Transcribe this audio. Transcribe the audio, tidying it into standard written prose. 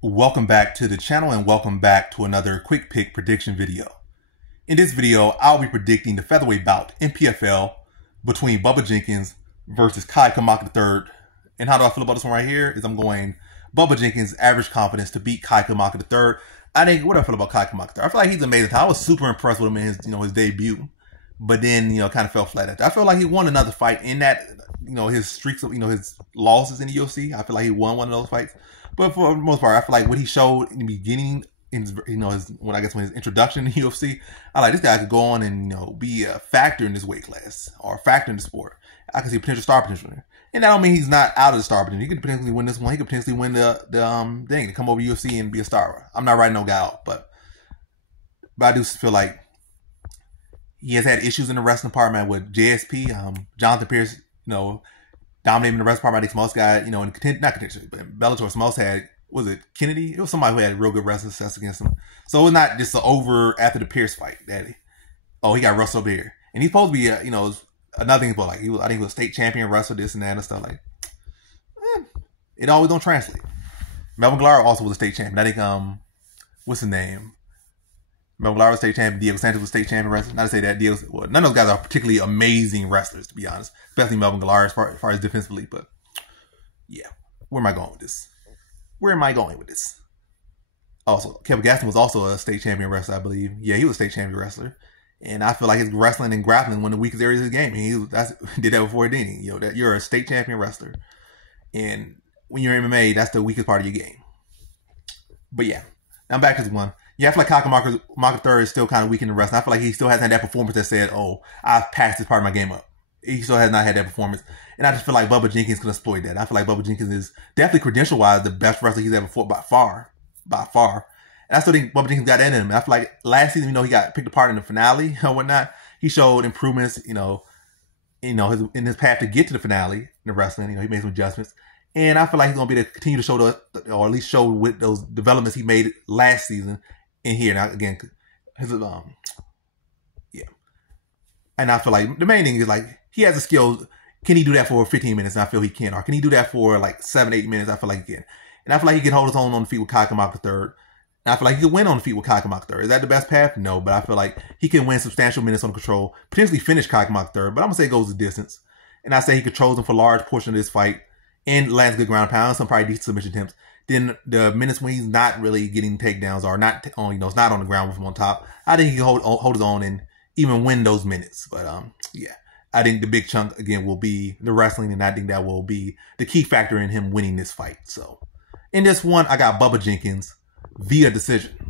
Welcome back to the channel and welcome back to another quick pick prediction video. In this video, I'll be predicting the featherweight bout in PFL between Bubba Jenkins versus Kamaka III. And how do I feel about this one right here is I'm going Bubba Jenkins average confidence to beat Kamaka III. What do I feel about Kamaka III? I feel like he's amazing. I was super impressed with him in his debut, but then kind of fell flat at that. I feel like he won another fight in that his streaks of his losses in the UFC. I feel like he won one of those fights. But for the most part, I feel like what he showed in the beginning, in when his introduction to UFC, I like this guy could go on and be a factor in this weight class or a factor in the sport. I can see potential star potential there, and that don't mean he's not out of the star potential. He could potentially win this one. He could potentially win the thing to come over UFC and be a star. I'm not writing no guy out, but I do feel like he has had issues in the wrestling department with JSP, Jonathan Pierce, dominating the wrestling department. I think most guy, not contention, but in Bellator, most had, was it Kennedy? It was somebody who had real good wrestling success against him. So it's not just over after the Pierce fight that he got wrestled over here. And he's supposed to be, another thing, but like I think he was a state champion wrestler, this and that and stuff like. It always don't translate. Melvin Gallard also was a state champion. I think what's his name? Melvin Gallard was state champion. Diego Sanchez was state champion wrestler. Not to say that none of those guys are particularly amazing wrestlers, to be honest. Especially Melvin Gallard as far as defensively. But yeah, where am I going with this? Also, Kevin Gaston was also a state champion wrestler, I believe. Yeah, he was a state champion wrestler. And I feel like his wrestling and grappling one of the weakest areas of the game. And did that before Dini. That you're a state champion wrestler. And when you're in MMA, that's the weakest part of your game. But yeah, now I'm back to this one. Yeah, I feel like Kamaka III is still kind of weak in the wrestling. I feel like he still hasn't had that performance that said, oh, I've passed this part of my game up. He still has not had that performance. And I just feel like Bubba Jenkins can exploit that. I feel like Bubba Jenkins is definitely credential-wise the best wrestler he's ever fought by far. And I still think Bubba Jenkins got that in him. I feel like last season, he got picked apart in the finale or whatnot. He showed improvements, in his path to get to the finale in the wrestling. He made some adjustments. And I feel like he's going to be able to continue to show or at least show with those developments he made last season in here. Now, again, yeah. And I feel like the main thing is like, he has the skills. Can he do that for 15 minutes? And I feel he can. Or can he do that for like 7, 8 minutes? I feel like he can. And I feel like he can hold his own on the feet with Kamaka III. And I feel like he can win on the feet with Kamaka III. Is that the best path? No, but I feel like he can win substantial minutes on control, potentially finish Kamaka III. But I'm going to say it goes the distance. And I say he controls him for a large portion of this fight and lands good ground pounds, some probably decent submission attempts. Then the minutes when he's not really getting takedowns or not on, it's not on the ground with him on top, I think he can hold his own and even win those minutes. But yeah, I think the big chunk again will be the wrestling, and I think that will be the key factor in him winning this fight. So in this one, I got Bubba Jenkins via decision.